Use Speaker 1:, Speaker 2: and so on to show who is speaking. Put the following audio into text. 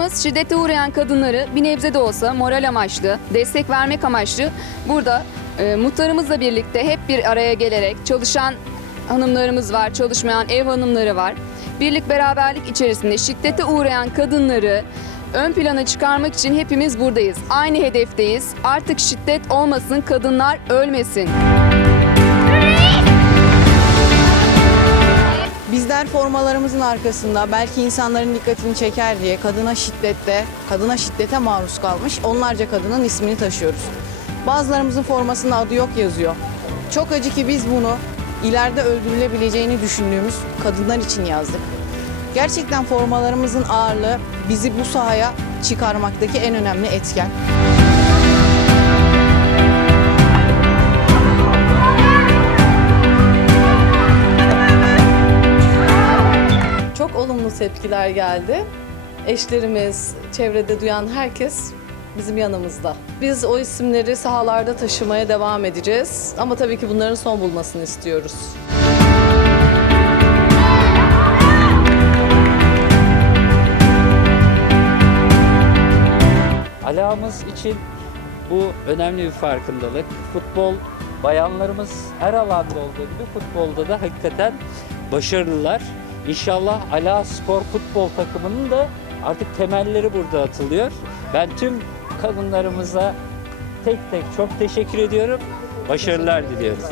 Speaker 1: Amacımız şiddete uğrayan kadınları bir nebze de olsa moral amaçlı, destek vermek amaçlı burada e, muhtarımızla birlikte hep bir araya gelerek çalışan hanımlarımız var, çalışmayan ev hanımları var. Birlik beraberlik içerisinde şiddete uğrayan kadınları ön plana çıkarmak için hepimiz buradayız. Aynı hedefteyiz. Artık şiddet olmasın, kadınlar ölmesin.
Speaker 2: Formalarımızın arkasında belki insanların dikkatini çeker diye kadına şiddette, kadına şiddete maruz kalmış onlarca kadının ismini taşıyoruz. Bazılarımızın formasında adı yok yazıyor. Çok acı ki biz bunu ileride öldürülebileceğini düşündüğümüz kadınlar için yazdık. Gerçekten formalarımızın ağırlığı bizi bu sahaya çıkarmaktaki en önemli etken.
Speaker 3: Tepkiler geldi. Eşlerimiz, çevrede duyan herkes bizim yanımızda. Biz o isimleri sahalarda taşımaya devam edeceğiz. Ama tabii ki bunların son bulmasını istiyoruz.
Speaker 4: Alağımız için bu önemli bir farkındalık. Futbol, bayanlarımız her alanda olduğu gibi futbolda da hakikaten başarılılar. İnşallah Ala Spor Futbol takımının da artık temelleri burada atılıyor. Ben tüm kadınlarımıza tek tek çok teşekkür ediyorum. Başarılar diliyoruz.